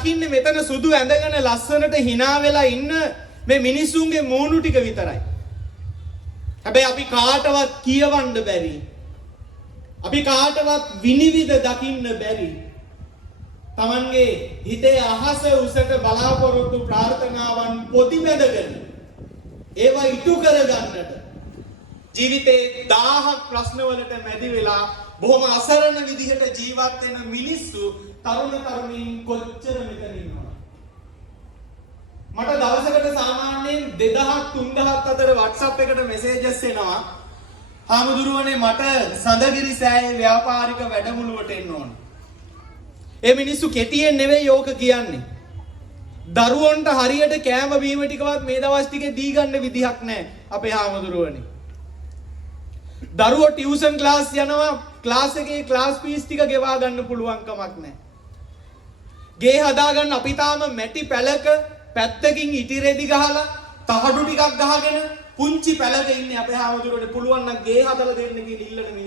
දකින්නේ මෙතන සුදු ඇඳගෙන ලස්සනට hina වෙලා ඉන්න මේ මිනිසුන්ගේ මූණු ටික විතරයි. හැබැයි අපි කාටවත් කියවන්න බැරි. අපි කාටවත් විනිවිද දකින්න බැරි. Tamange හිතේ අහස උසට බලාපොරොත්තු ප්‍රාර්ථනාවන් පොදි බැඳගෙන ඒවා ඉටු කරගන්නට ජීවිතේ 1000ක් ප්‍රශ්නවලට මැදි වෙලා බොහොම අසරණ විදිහට ජීවත් වෙන මිනිස්සු තරුණ තරුණීන් කොච්චර මෙතන ඉන්නවද? මට දවසකට සාමාන්‍යයෙන් 2000 3000 අතර WhatsApp එකට මෙසේජස් එනවා. හාමුදුරුවනේ මට සඳගිරි සෑයේ ව්‍යාපාරික වැඩමුළුවට එන්න ඕන. ඒ මිනිස්සු කෙටියෙන් නෙවෙයි ඕක කියන්නේ. දරුවන්ට හරියට කෑම බීම ටිකවත් මේ දවස් ටිකේ දී ගන්න විදිහක් නැහැ අපේ හාමුදුරුවනේ. දරුවෝ ටියුෂන් ක්ලාස් යනවා ක්ලාස් එකේ ක්ලාස් ෆීස් ටික ගෙවා ගන්න පුළුවන් කමක් නැහැ. ගේ හදා ගන්න අපි තාම මැටි පැලක පැත්තකින් ඉටි රෙදි ගහලා තහඩු ටිකක් ගහගෙන පුංචි පැලක ඉන්නේ අපේ හාමුදුරුවනේ පුළුවන් නම් ගේ හදලා දෙන්න කියලා ඉල්ලන